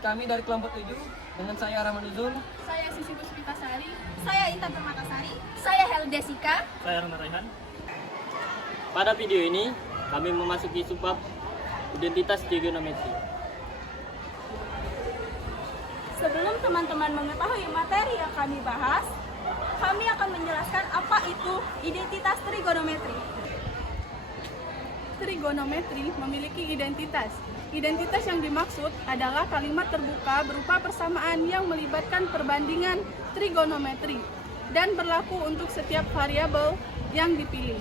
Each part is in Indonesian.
kami dari kelompok 7 dengan saya Rahman Uzul. Saya Sisi Puspitasari. Saya Intan Permatasari. Saya Heldesika. Saya Rahman Raihan. Pada video ini, kami memasuki subbab identitas trigonometri. Sebelum teman-teman mengetahui materi yang kami bahas, kami akan menjelaskan apa itu identitas trigonometri. Trigonometri memiliki identitas. Identitas yang dimaksud adalah kalimat terbuka berupa persamaan yang melibatkan perbandingan trigonometri dan berlaku untuk setiap variabel yang dipilih.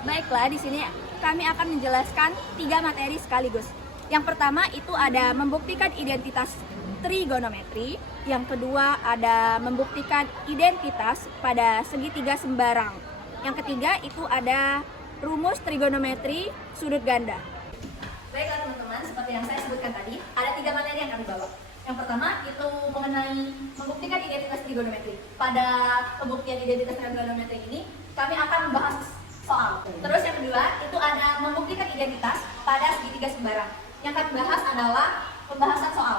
Baiklah, di sini kami akan menjelaskan 3 materi sekaligus. Yang pertama itu ada membuktikan identitas trigonometri. Yang kedua ada membuktikan identitas pada segitiga sembarang. Yang ketiga itu ada rumus trigonometri sudut ganda. Baiklah teman-teman, seperti yang saya sebutkan tadi, ada 3 materi yang kami bawa. Yang pertama itu mengenai membuktikan identitas trigonometri. Pada pembuktian identitas trigonometri ini, kami akan membahas soal. Terus yang kedua itu ada membuktikan identitas pada segitiga sembarang. Yang kami bahas adalah pembahasan soal.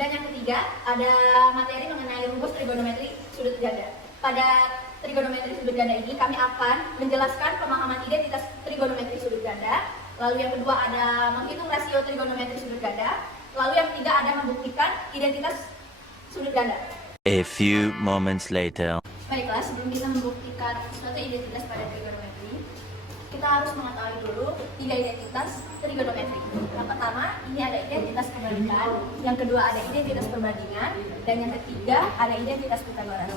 Dan yang ketiga ada materi mengenai rumus trigonometri sudut ganda. Pada trigonometri sudut ganda ini kami akan menjelaskan pemahaman identitas trigonometri sudut ganda. Lalu yang kedua ada menghitung rasio trigonometri sudut ganda. Lalu yang ketiga ada membuktikan identitas sudut ganda. A few moments later. Baiklah, sebelum kita membuktikan suatu identitas pada trigonometri, kita harus mengetahui dulu 3 identitas trigonometri. Yang pertama, ini ada identitas kebalikan. Yang kedua ada identitas perbandingan. Dan yang ketiga ada identitas Pythagoras.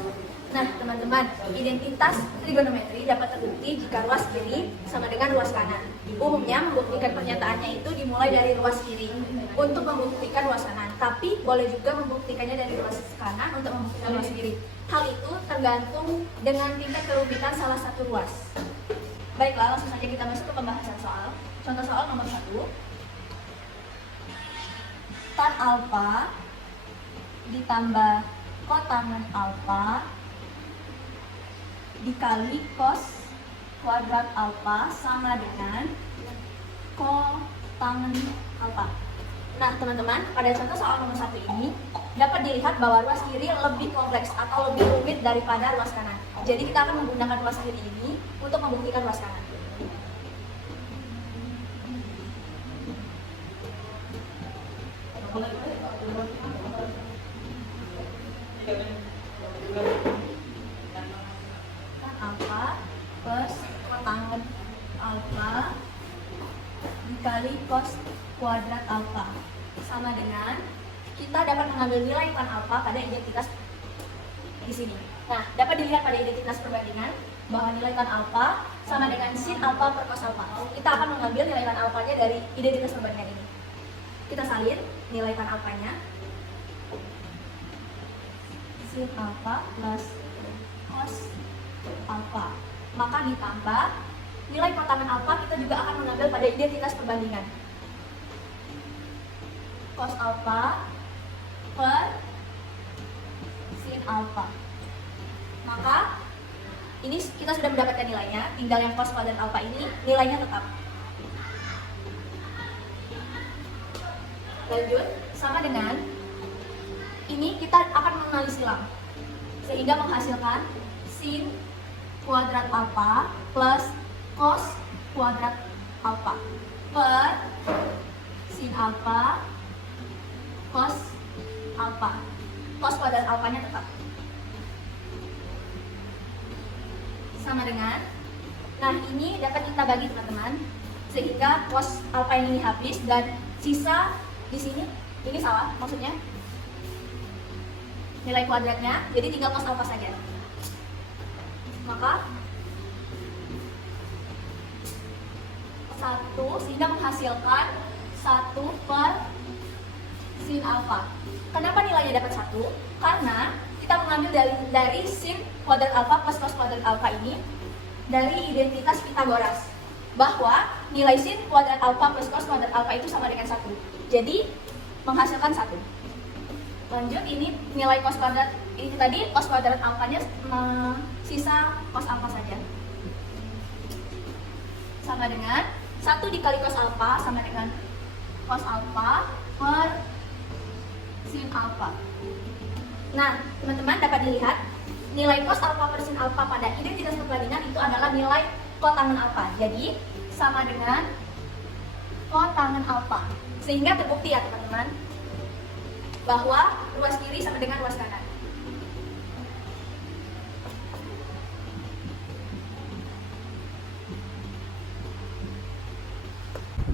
Nah teman-teman, identitas trigonometri dapat terbukti jika ruas kiri sama dengan ruas kanan. Umumnya membuktikan pernyataannya itu dimulai dari ruas kiri untuk membuktikan ruas kanan, tapi boleh juga membuktikannya dari ruas kanan untuk membuktikan ruas kiri. Hal itu tergantung dengan tingkat kerumitan salah satu ruas. Baiklah, langsung saja kita masuk ke pembahasan soal. Contoh soal nomor 1. Tan alfa ditambah kotangen alfa dikali cos kuadrat alfa sama dengan kotangen alfa. Nah teman-teman, pada contoh soal nomor 1 ini dapat dilihat bahwa ruas kiri lebih kompleks atau lebih rumit daripada ruas kanan. Jadi kita akan menggunakan ruas kiri ini untuk membuktikan ruas kanan. Alfa plus kotangen alfa dikali cos kuadrat alfa sama dengan kita dapat mengambil nilai tan alfa pada identitas di sini. Nah, dapat dilihat pada identitas perbandingan bahwa nilai tan alfa sama dengan sin alfa per cos alfa. Kita akan mengambil nilai tan alfanya dari identitas perbandingan ini. Kita salin nilai tan alfanya. Sin alfa plus cos alfa. Maka ditambah nilai kotangen alfa kita juga akan mengambil pada identitas perbandingan. Cos alfa per sin alfa. Maka ini kita sudah mendapatkan nilainya, tinggal yang cos kuadrat alfa ini nilainya tetap. Lanjut, sama dengan ini kita akan mengenali silang sehingga menghasilkan sin kuadrat alfa plus cos kuadrat alfa per sin alfa cos alfa. Cos kuadrat alfanya tetap sama dengan, nah ini dapat kita bagi teman-teman sehingga cos alfa ini habis dan sisa di sini ini salah maksudnya nilai kuadratnya, jadi tinggal cos alfa saja. Maka 1 sehingga menghasilkan 1 per sin alfa. Kenapa nilainya dapat 1? Karena kita mengambil dari sin kuadrat alfa plus cos kuadrat alfa ini dari identitas Pythagoras, bahwa nilai sin kuadrat alfa plus cos kuadrat alfa itu sama dengan 1. Jadi menghasilkan 1. Lanjut, ini nilai cos kuadrat ini tadi cos kuadrat alfanya sisa cos alfa saja. Sama dengan 1 dikali cos alfa sama dengan cos alfa per alfa. Nah, teman-teman dapat dilihat nilai cos alfa per sin alfa pada identitas perbandingan itu adalah nilai kotangen alfa. Jadi sama dengan kotangen alfa. Sehingga terbukti ya teman-teman bahwa ruas kiri sama dengan ruas kanan.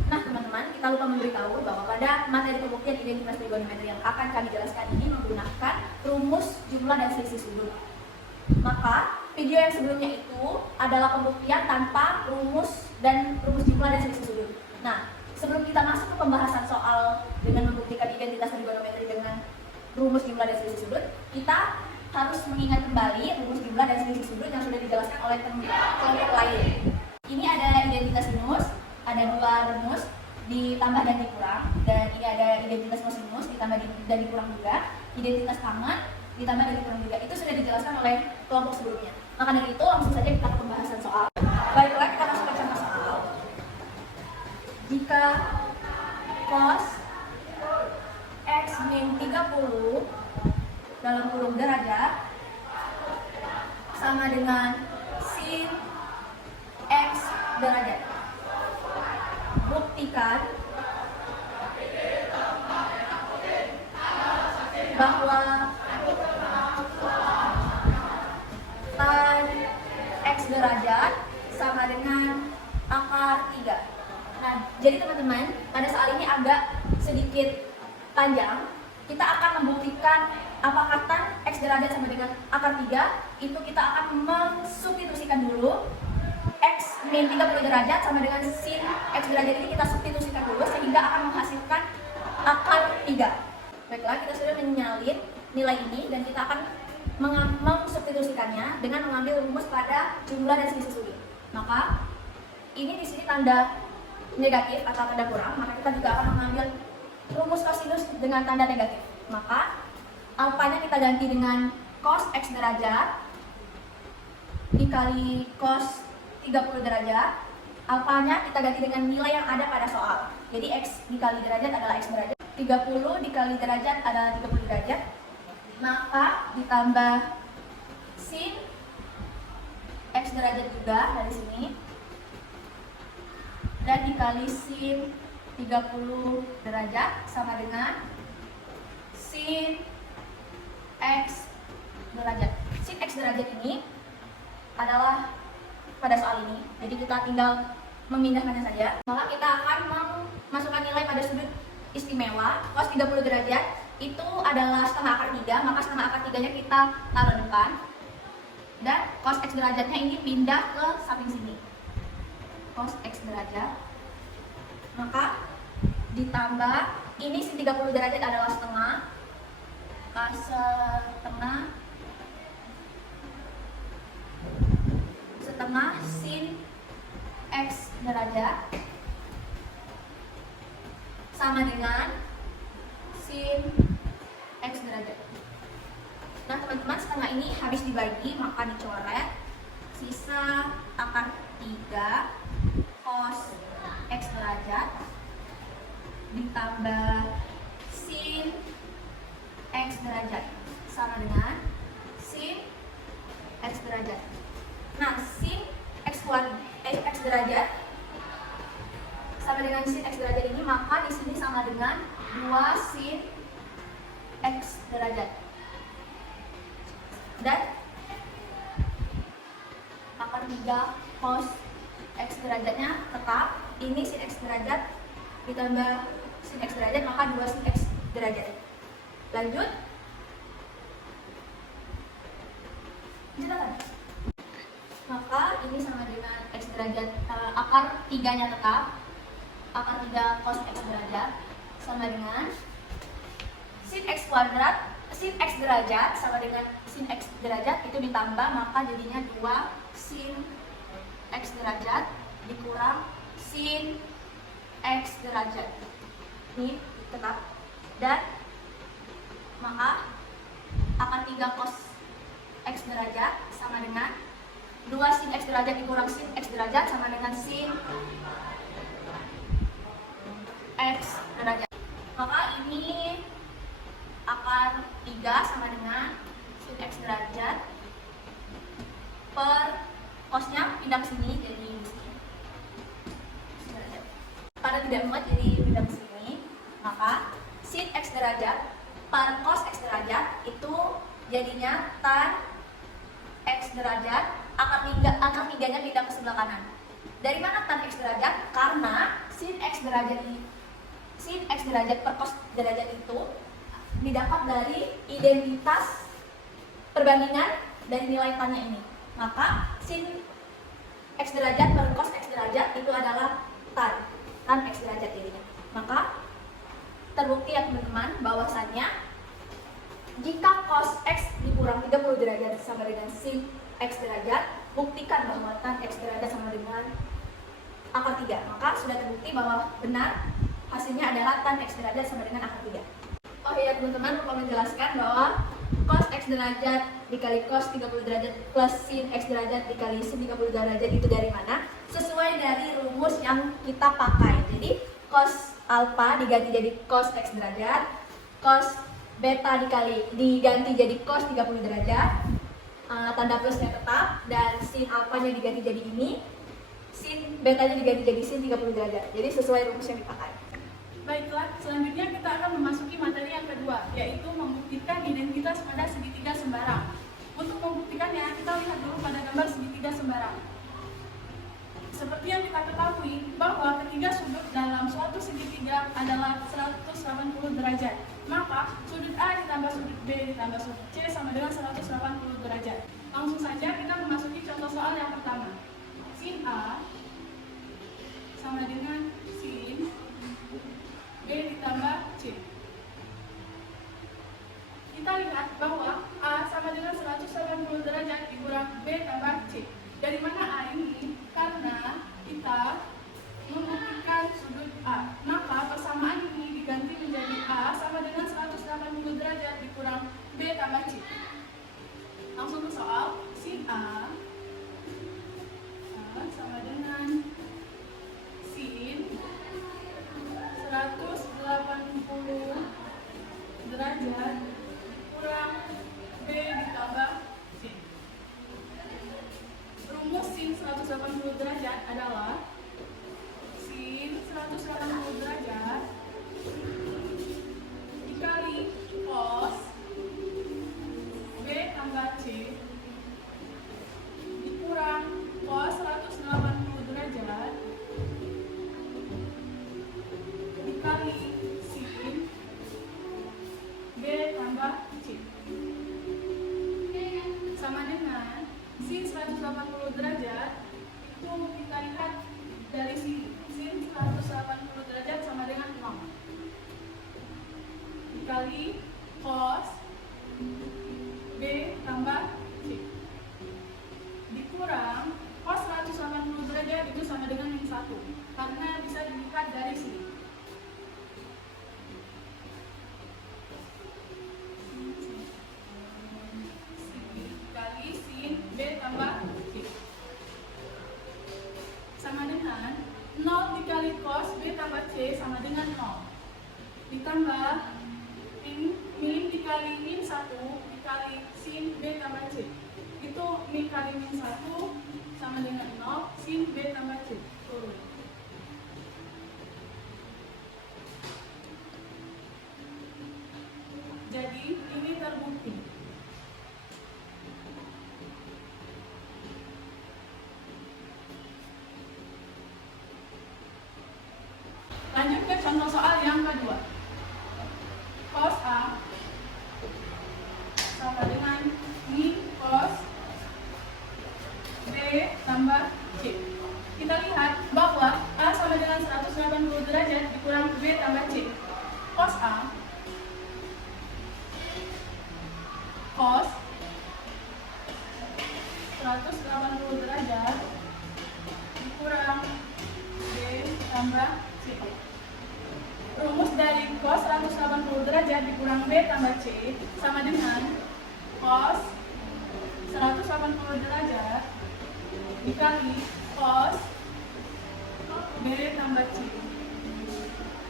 Nah teman-teman, kita lupa memberitahu bahwa pada materi pembuktian identitas trigonometri yang akan kami jelaskan ini menggunakan rumus jumlah dan selisih sudut. Maka video yang sebelumnya itu adalah pembuktian tanpa rumus jumlah dan selisih sudut. Nah, sebelum kita masuk ke pembahasan soal dengan membuktikan identitas trigonometri dengan rumus jumlah dan selisih sudut, kita harus mengingat kembali rumus jumlah dan selisih sudut yang sudah dijelaskan oleh kelompok lain. Ini ada identitas sinus, ada dua rumus ditambah dan dikurang, dan ini ada identitas kosinus ditambah dan dikurang juga, identitas tangan ditambah dan dikurang juga. Itu sudah dijelaskan oleh kelompok sebelumnya. Maka dari itu langsung saja kita ke pembahasan soal. Baiklah, kita masuk ke contoh soal. Jika cos x min 30 dalam kurung derajat sama dengan sin x derajat. Buktikan bahwa tan x derajat sama dengan akar 3. Nah, jadi teman-teman, pada soal ini agak sedikit panjang. Kita akan membuktikan apakah tan x derajat sama dengan akar 3. Itu kita akan mensubstitusikan dulu x min 30 derajat sama dengan sin x derajat ini kita substitusikan dulu sehingga akan menghasilkan akar 3. Baiklah, kita sudah menyalin nilai ini dan kita akan mensubstitusikannya dengan mengambil rumus pada jumlah dan selisih sudut. Maka ini di sini tanda negatif atau tanda kurang, maka kita juga akan mengambil rumus kosinus dengan tanda negatif. Maka alfanya kita ganti dengan cos x derajat dikali cos 30 derajat. Alfanya kita ganti dengan nilai yang ada pada soal. Jadi x dikali derajat adalah x derajat, 30 dikali derajat adalah 30 derajat. Maka ditambah sin x derajat juga dari sini, dan dikali sin 30 derajat sama dengan sin x derajat. Sin x derajat ini adalah pada soal ini, jadi kita tinggal memindahkannya saja. Maka kita akan memasukkan nilai pada sudut istimewa. Cos 30 derajat itu adalah setengah akar 3, maka setengah akar 3-nya kita taruh depan. Dan cos x derajatnya ini pindah ke samping sini. Cos x derajat. Maka ditambah, ini sin 30 derajat adalah setengah. Setengah sin x derajat sama dengan sin x derajat. Nah teman-teman, setengah ini habis dibagi maka dicoret, sisa akar 3 cos x derajat ditambah sin x derajat sama dengan sin x derajat. Nah, sin x derajat sama dengan sin x derajat ini, maka di sini sama dengan 2 sin x derajat. Dan akar 3 cos x derajatnya tetap, ini sin x derajat ditambah sin x derajat, maka 2 sin x derajat. Lanjut. Maka ini sama dengan x derajat, akar 3-nya tetap, akar 3 cos x derajat sama dengan sin x kuadrat, sin x derajat sama dengan sin x derajat itu ditambah, maka jadinya 2 sin x derajat dikurang sin x derajat. Ini tetap. Dan maka akar 3 cos x derajat sama dengan 2 sin x derajat dikurang sin x derajat sama dengan sin x derajat. Maka ini akar 3 sama dengan sin X derajat per cosnya pindah ke sini jadi derajat. Pada tidak muat jadi pindah ke sini, maka sin X derajat per cos X derajat itu jadinya tan X derajat akar 3-nya pindah ke sebelah kanan. Dari mana tan X derajat? Karena sin X derajat per cos derajat itu didapat dari identitas perbandingan dari nilai tan-nya ini. Maka sin X derajat per cos X derajat itu adalah tan X derajat jadinya. Maka terbukti ya teman-teman bahwasannya jika cos X dikurang 30 derajat sama dengan sin X derajat, buktikan bahwa tan X derajat sama dengan akar 3. Maka sudah terbukti bahwa benar hasilnya adalah tan X derajat sama dengan akar 3. Oh iya teman-teman, lupa menjelaskan bahwa cos X derajat dikali cos 30 derajat plus sin X derajat dikali sin 30 derajat itu dari mana? Sesuai dari rumus yang kita pakai. Jadi cos alfa diganti jadi cos X derajat, cos beta diganti jadi cos 30 derajat, tanda plusnya tetap, dan sin alfanya diganti jadi ini, sin betanya diganti jadi sin 30 derajat. Jadi sesuai rumus yang dipakai. Baiklah, selanjutnya kita akan memasuki materi yang kedua, yaitu membuktikan identitas pada segitiga sembarang. Untuk membuktikannya, kita lihat dulu pada gambar segitiga sembarang. Seperti yang kita ketahui, bahwa ketiga sudut dalam suatu segitiga adalah 180 derajat. Maka, sudut A ditambah sudut B ditambah sudut C sama dengan 180 derajat. Langsung saja kita memasuki contoh soal yang pertama. Sin A sama dengan sin B ditambah C. Kita lihat bahwa A sama dengan 180 derajat dikurang B tambah C. Dari mana A ini? Karena kita membuktikan sudut A. Maka persamaan ini diganti menjadi A sama dengan 180 derajat dikurang B tambah C. Langsung ke soal. Sin A sama dengan sin 180 derajat kurang B ditambah C. Rumus sin 180 derajat adalah sin 180 derajat dikali cos B tambah C dikurang cos 180 derajat dikali sin B tambah C sama dengan sin 180 derajat itu kita lihat dari sini. Sin 180 derajat sama dengan 0 dikali cos B tambah C dikurang cos 180 derajat itu sama dengan yang 1 karena bisa dilihat dari sini. Dikali sin B tambah C sama dengan 0 dikali cos B tambah C sama dengan 0 ditambah min dikali min 1 dikali sin B tambah C itu min kali min 1 sama dengan 0 sin B tambah C turun. Jadi ini terbukti. Lanjut ke contoh soal yang kedua. Cos A sama dengan min cos B tambah C. Kita lihat bahwa A sama dengan 180 derajat dikurang B tambah C. Cos A cos 180 derajat dikurang B tambah C. Rumus dari cos 180 derajat dikurang B tambah C sama dengan cos 180 derajat dikali cos B tambah C.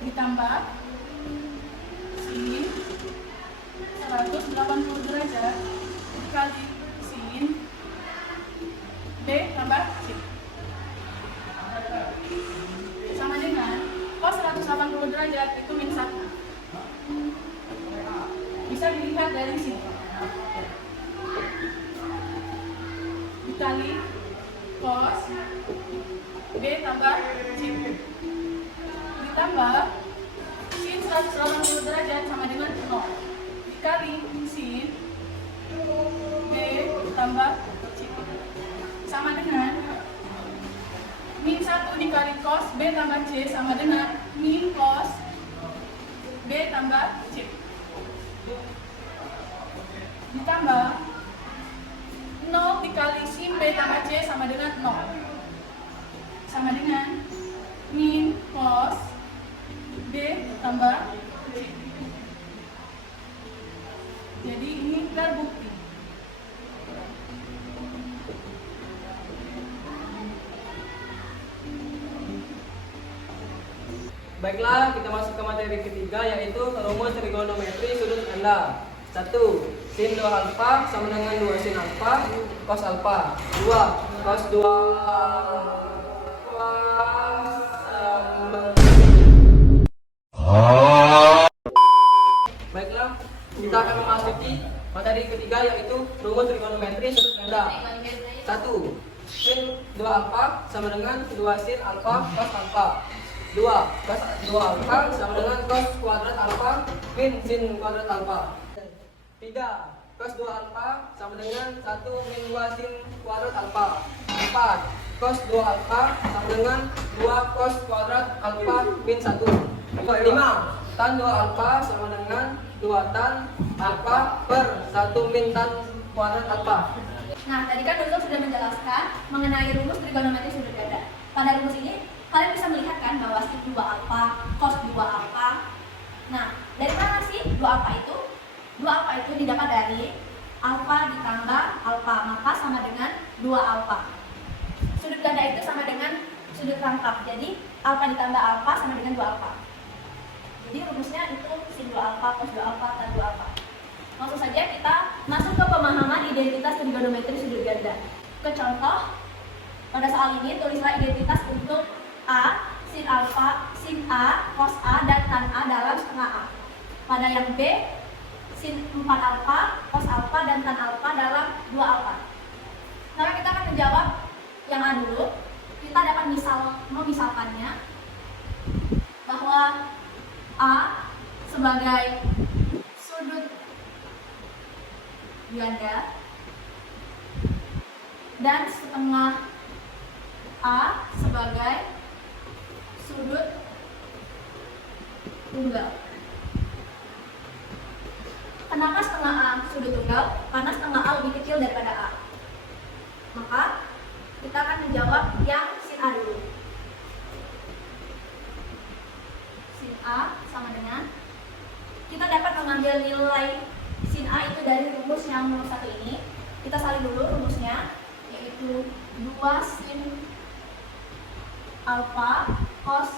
ditambah sin B ganda dikali sin B tambah C sama dengan cos 180 derajat itu min 1. Bisa dilihat dari sini. Dikali cos B tambah C ditambah sin 180 derajat sama dengan 0 dikali sin B tambah C sama dengan min 1 dikali cos B tambah C sama dengan min cos B tambah C ditambah 0 dikali sin B tambah C sama dengan 0 sama dengan min cos B tambah C. Jadi ini terbukti. Baiklah, kita masuk ke materi ketiga, yaitu rumus trigonometri sudut ganda. 1. Sin 2 alfa sama dengan 2 sin alfa cos alfa. 2. Cos 2 alfa sama. Baiklah, kita akan memasuki materi ketiga, yaitu rumus trigonometri sudut ganda. 1. Sin 2 alfa sama dengan 2 sin alfa cos alfa. 2. Cos 2 alfa sama dengan cos kuadrat alfa min sin kuadrat alfa. 3. Cos 2 alfa sama dengan 1 min 2 sin kuadrat alfa. 4. Cos 2 alfa sama dengan 2 cos kuadrat alfa min 1. 5. Tan 2 alfa sama dengan 2 tan alfa per 1 min tan kuadrat alfa. Nah, tadi kan Nuzul sudah menjelaskan mengenai rumus trigonometri sudut ganda. Pada rumus ini, kalian bisa melihat kan bahwa sin 2 alfa, cos 2 alfa. Nah, dari mana sih 2 alfa itu? 2 alfa itu didapat dari alfa ditambah alfa, maka sama dengan 2 alfa. Sudut ganda itu sama dengan sudut rangkap. Jadi, alfa ditambah alfa sama dengan 2 alfa. Jadi rumusnya itu sin 2 alfa, cos 2 alfa, tan 2 alfa. Langsung saja kita masuk ke pemahaman identitas trigonometri sudut ganda. Ke contoh, pada soal ini tulislah identitas untuk A, sin alfa, sin A, cos A, dan tan A dalam setengah A. Pada yang B, sin 4 alfa, cos alfa, dan tan alfa dalam 2 alfa. Nah, kita akan menjawab yang A dulu. Kita dapat memisalkannya bahwa A sebagai sudut ganda dan setengah A sebagai sudut tunggal. Kenapa setengah A sudut tunggal? Karena setengah A lebih kecil daripada A. Maka kita akan menjawab yang sin A dulu. Sin A sama dengan, kita dapat mengambil nilai sin A itu dari rumus yang nomor 1 ini. Kita salin dulu rumusnya, yaitu 2 sin alfa cos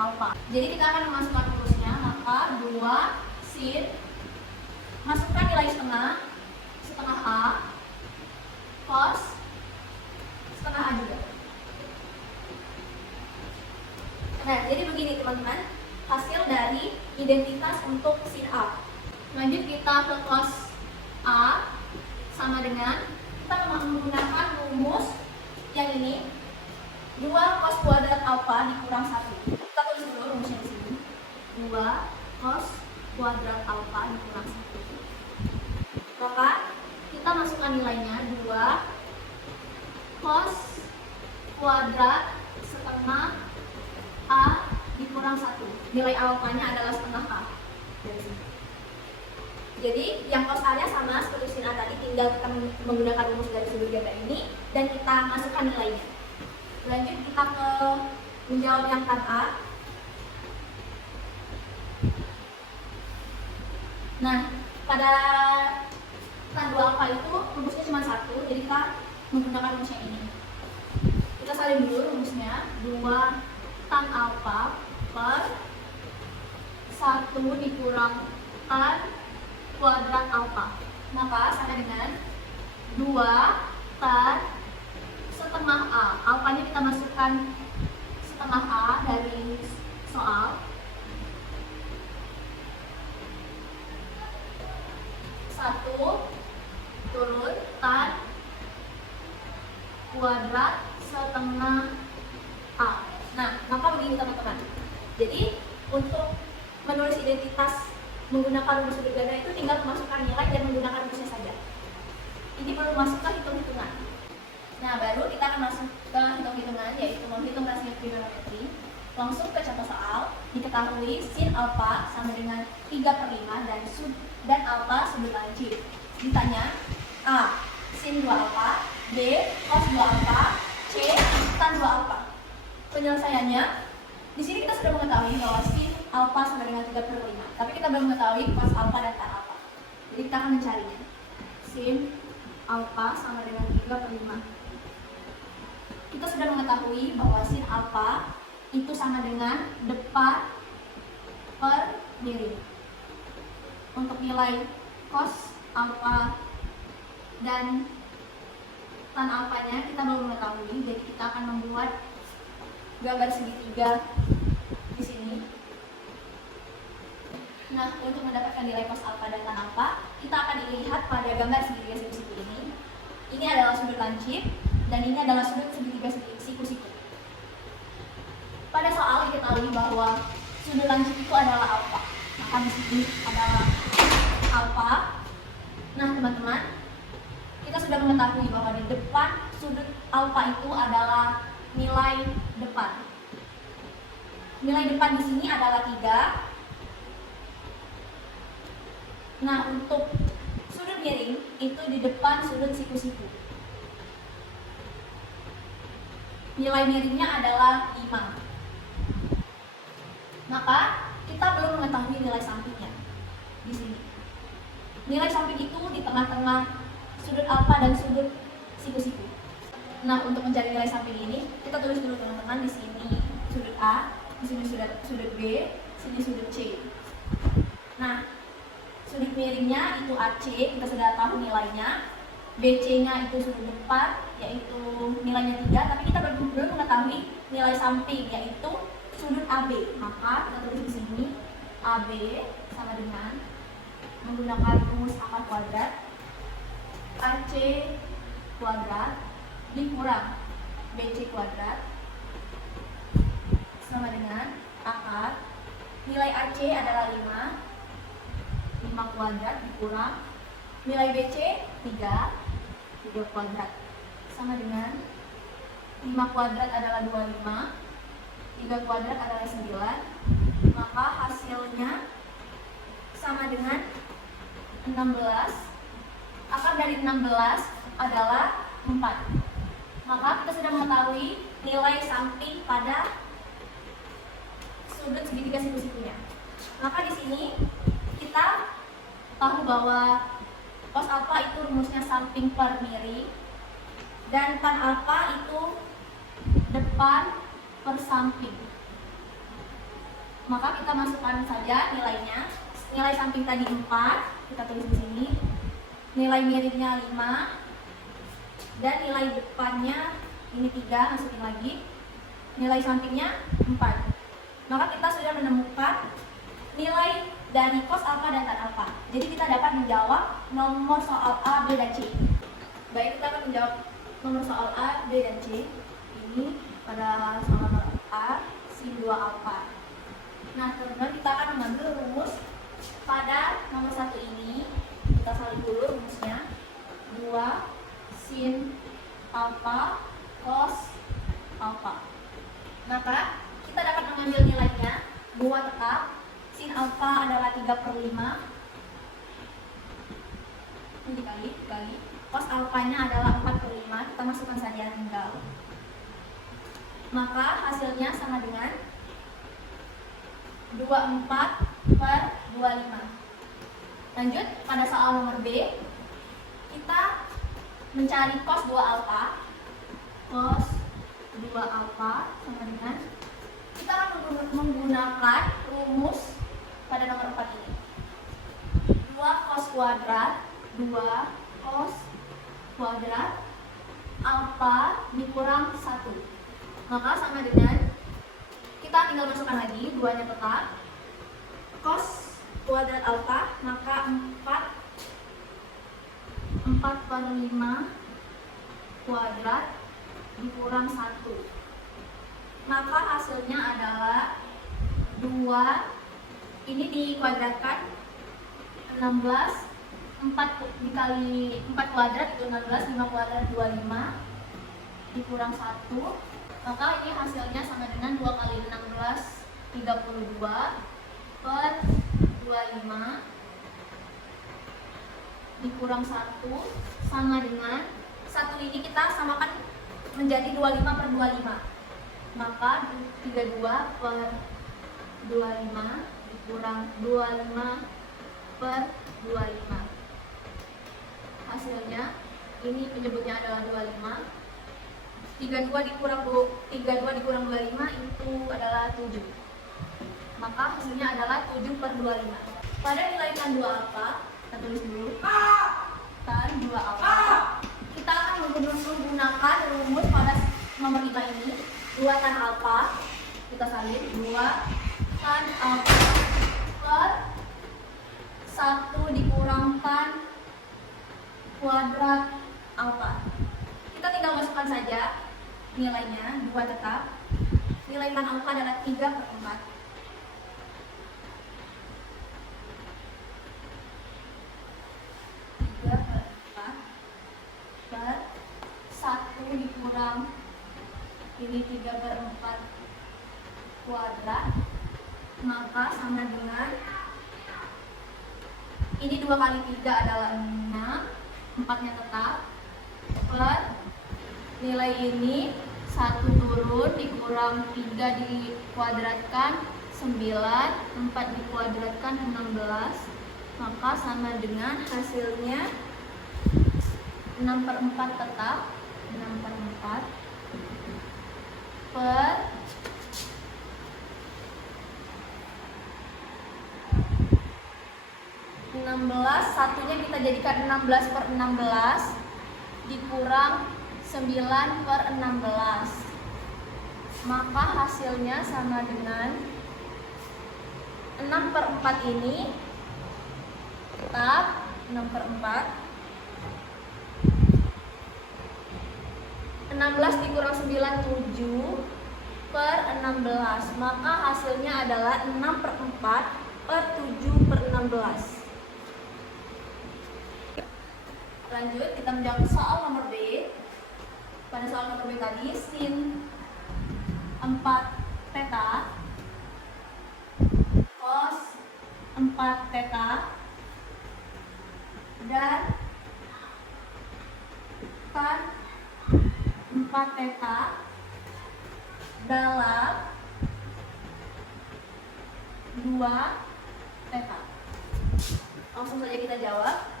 alfa. Jadi kita akan memasukkan rumusnya, maka 2 sin, masukkan nilai setengah A, cos setengah A juga. Nah, jadi begini teman-teman, hasil dari identitas untuk sin A. Lanjut kita ke cos A sama dengan, kita menggunakan rumus yang ini, 2 cos kuadrat alfa dikurang 1. Kita tulis dulu rumusnya di sini. 2 cos kuadrat alfa dikurang 1. Maka kita masukkan nilainya 2 cos kuadrat setengah A dikurang 1. Nilai alfanya adalah setengah A. Jadi yang cos A nya sama seperti sin A tadi, tinggal kita menggunakan rumus dari sudut ganda ini dan kita masukkan nilainya. Lanjut kita ke menjawab yang tan A. Nah, pada tan 2 alfa itu rumusnya cuma 1, jadi kita menggunakan rumus yang ini. Kita salin dulu rumusnya, 2 tan alfa per 1 dikurang tan kuadrat alfa. Maka sama dengan 2 tan setengah A. Alfanya kita masukkan setengah A dari soal. 1 turun tan kuadrat setengah A. Nah, maka begini teman-teman. Jadi, untuk menulis identitas menggunakan rumus sudut ganda itu tinggal memasukkan nilai dan menggunakan rumusnya saja. Ini perlu masukkan hitung-hitungan. Nah, baru kita akan masuk ke hitung-hitungan, yaitu menghitung rasio trigonometri. Langsung ke contoh soal. Diketahui sin alfa sama dengan 3/5 dan alfa sudut lancip. Ditanya A. Sin 2 alfa, B. Cos 2 alfa, C. Tan 2 alfa. Penyelesaiannya, di sini kita sudah mengetahui bahwa sin alfa sama dengan 3/5, tapi kita belum mengetahui cos alfa dan tan alfa. Jadi kita akan mencarinya. Sin alfa sama dengan 3/5. Kita sudah mengetahui bahwa sin alfa itu sama dengan depan per miring. Untuk nilai cos alfa dan tan alfanya kita belum mengetahui, jadi kita akan membuat gambar segitiga di sini. Nah, untuk mendapatkan nilai cos alfa dan tan alfa, kita akan dilihat pada gambar segitiga siku-siku ini. Ini adalah sudut lancip dan ini adalah sudut segitiga siku-siku. Pada soal diketahui bahwa sudut lancip itu adalah alfa. Maka di sini adalah alfa. Nah, teman-teman, kita sudah mengetahui bahwa di depan sudut alfa itu adalah nilai depan. Nilai depan di sini adalah 3. Nah, untuk sudut miring itu di depan sudut siku-siku. Nilai miringnya adalah 5. Maka kita belum mengetahui nilai sampingnya di sini. Nilai samping itu di tengah-tengah sudut alfa dan sudut siku-siku. Nah, untuk mencari nilai samping ini, kita tulis dulu teman-teman. Di sini sudut A, di sini sudut B, di sini sudut C. Nah, sudut miringnya itu AC, kita sudah tahu nilainya. BC-nya itu sudut depan, yaitu nilainya 3, tapi kita belum mengetahui nilai samping, yaitu sudut AB. Maka kita tulis di sini AB sama dengan menggunakan rumus akar kuadrat, AC kuadrat dikurang BC kuadrat sama dengan akar nilai AC adalah 5 kuadrat dikurang nilai BC 3 kuadrat sama dengan 5 kuadrat adalah 25, 3 kuadrat adalah 9, maka hasilnya sama dengan 16. Akar dari 16 adalah 4. Maka kita sudah mengetahui nilai samping pada sudut segitiga siku-sikunya. Maka di sini kita tahu bahwa cos alfa itu rumusnya samping per miring dan tan alfa itu depan per samping. Maka kita masukkan saja nilainya. Nilai samping tadi 4, kita tulis di sini. Nilai miringnya 5. Dan nilai depannya ini 3, masukin lagi. Nilai sampingnya 4. Maka kita sudah menemukan nilai dari cos alfa dan tan alfa. Jadi kita dapat menjawab nomor soal A, B, dan C. Baik, kita akan menjawab nomor soal A, B, dan C. Ini pada soal nomor A, sin 2 alfa. Nah, teman-teman, kita akan mengambil rumus pada nomor 1 ini. Kita salin dulu rumusnya. 2 sin alfa cos alfa. Maka kita dapat mengambil nilainya 2 tetap. Sin alfa adalah 3/5. Ini dikali. Cos alfanya adalah 4/5. Kita masukkan saja tinggal. Maka hasilnya sama dengan 24/25. Lanjut pada soal nomor B. Kita mencari cos 2 alfa. Cos 2 alfa sama dengan, kita akan menggunakan rumus pada nomor 4 ini. 2 cos kuadrat 2 cos kuadrat alfa dikurang 1. Maka sama dengan, kita tinggal masukkan lagi, 2-nya tetap. Cos kuadrat alfa, maka 4/5 kuadrat dikurang 1. Maka hasilnya adalah 2, ini dikuadratkan 16, 4 dikali 4 kuadrat itu 16, 5 kuadrat 25 dikurang 1. Maka ini hasilnya sama dengan 2 kali 16, 32 per 25 dikurang 1 sama dengan 1 ini kita samakan menjadi 25 per 25. Maka 32 per 25 dikurang 25 per 25. Hasilnya ini penyebutnya adalah 25. 32 dikurang 25 itu adalah 7. Maka hasilnya adalah 7 per 25. Pada nilai tan 2 alfa, kita tulis dulu. Tan 2 alfa. Kita akan menggunakan rumus pada nomor 5 ini. 2 tan alfa, kita salin 2 tan alfa per 1 dikurang tan kuadrat alfa. Kita tinggal masukkan saja nilainya, 2 tetap. Nilai tan alfa adalah 3/4. 3/4 per 1 dikurang ini 3/4 kuadrat, maka sama dengan ini 2 kali 3 adalah 6, 4-nya tetap, per nilai ini 1 turun dikurang 3 dikuadratkan 9, 4 dikuadratkan 16, maka sama dengan hasilnya 6/4 tetap, 6/4 per 16, satunya kita jadikan 16/16 dikurang 9/16, maka hasilnya sama dengan 6/4 ini tetap 6/4, 16 dikurang 9, 7 per 16, maka hasilnya adalah 6/4 per 7/16. Lanjut, kita menjawab soal nomor B. Pada soal nomor B tadi, sin 4 theta cos 4 theta dan tan 4 theta dalam 2 theta. Langsung saja kita jawab.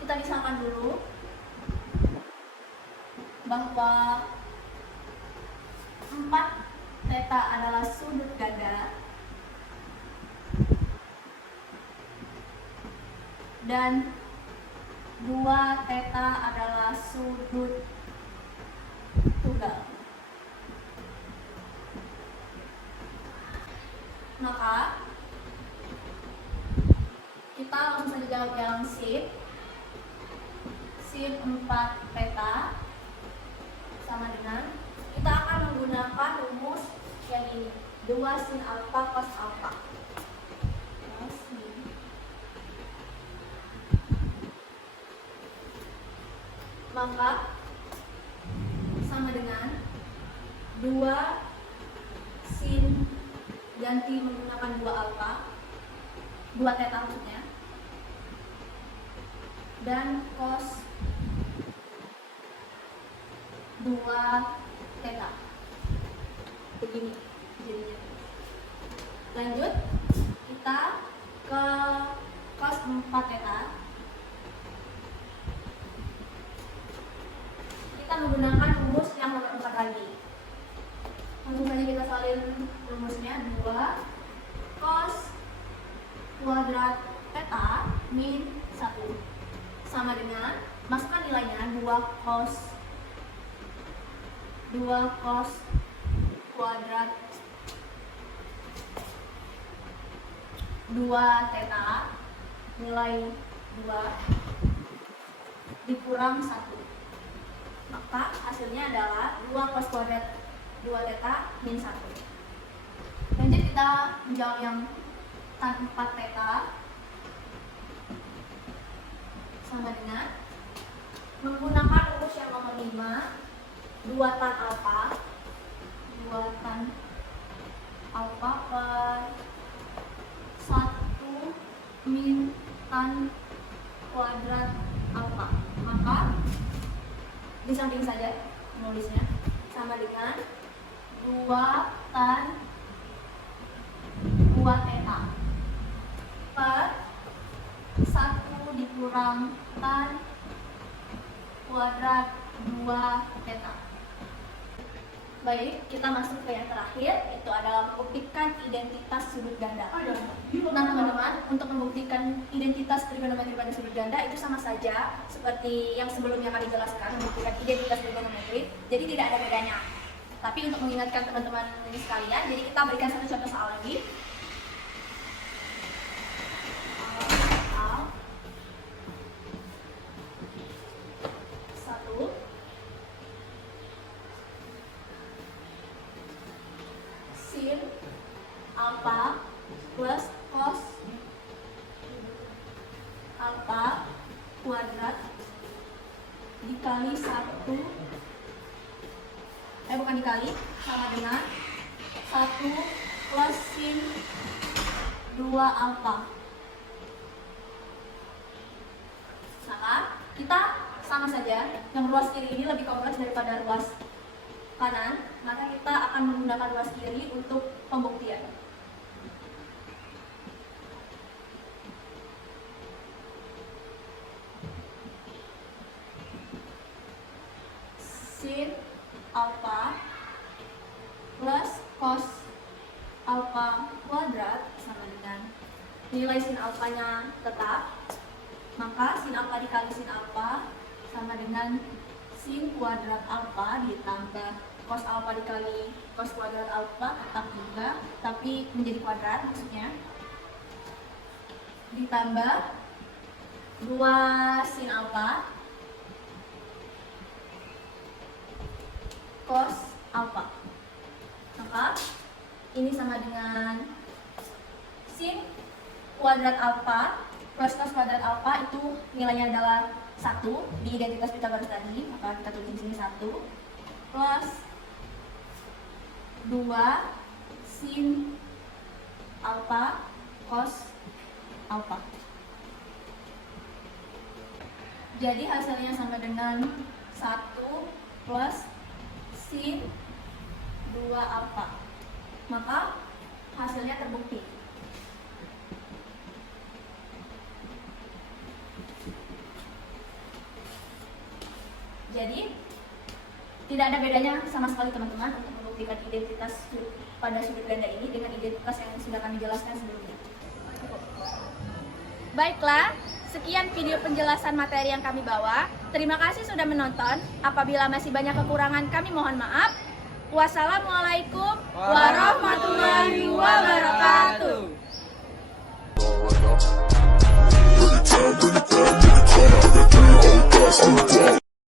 Kita misalkan dulu bahwa 4 theta adalah sudut dada dan 2 theta adalah sudut tunggal. Maka kita langsung saja jawab yang sin 4 theta sama dengan, kita akan menggunakan rumus yang ini, 2 sin alfa cos alfa. Maka sama dengan 2 sin, ganti menggunakan 2 alfa, 2 theta maksudnya, dan cos 2 theta. Begini jadinya. Lanjut, kita ke cos 4 theta. Kita menggunakan rumus yang nomor 4 lagi. Langsung saja kita salin rumusnya, 2 cos kuadrat theta min 1 sama dengan, masukkan nilainya 2 cos kuadrat 2 theta nilai 2 dikurang 1, maka hasilnya adalah 2 cos kuadrat 2 theta min 1. Lanjut kita menjawab yang tan 4 theta sama dengan menggunakan rumus yang nomor 5, 2 tan alfa per 1 min tan kuadrat alfa, maka di samping saja menulisnya, sama dengan 2 tan 2 theta per 1 dikurang tan kuadrat 2 theta. Baik, kita masuk ke yang terakhir, itu adalah membuktikan identitas sudut ganda. Nah teman-teman, untuk membuktikan identitas trigonometri pada sudut ganda itu sama saja seperti yang sebelumnya kami jelaskan, membuktikan identitas trigonometri, jadi tidak ada bedanya. Tapi untuk mengingatkan teman-teman ini sekalian, jadi kita berikan satu contoh soal lagi. Sin alfa plus cos alfa kuadrat dikali 1 bukan dikali, sama dengan 1 plus sin 2 alfa. Maka kita sama saja, yang ruas kiri ini lebih kompleks daripada ruas kanan, maka kita akan menggunakan ruas kiri untuk pembuktian. Sin alfa plus cos alfa kuadrat sama dengan nilai sin alfanya tetap, maka sin alfa dikali sin alfa sama dengan sin kuadrat alfa ditambah cos alfa dikali cos kuadrat alfa tetap juga, tapi menjadi kuadrat maksudnya, ditambah 2 sin alfa cos alfa, maka ini sama dengan sin kuadrat alfa plus cos kuadrat alfa itu nilainya adalah 1 di identitas Pythagoras tadi, maka kita tulis di sini 1 plus 2 sin alfa cos alfa. Jadi hasilnya sama dengan 1 plus sin 2 alfa, maka hasilnya terbukti. Jadi tidak ada bedanya sama sekali teman-teman untuk membuktikan identitas pada sudut ganda ini dengan identitas yang sudah kami jelaskan sebelumnya. Baiklah, sekian video penjelasan materi yang kami bawa. Terima kasih sudah menonton. Apabila masih banyak kekurangan, kami mohon maaf. Wassalamualaikum warahmatullahi wabarakatuh.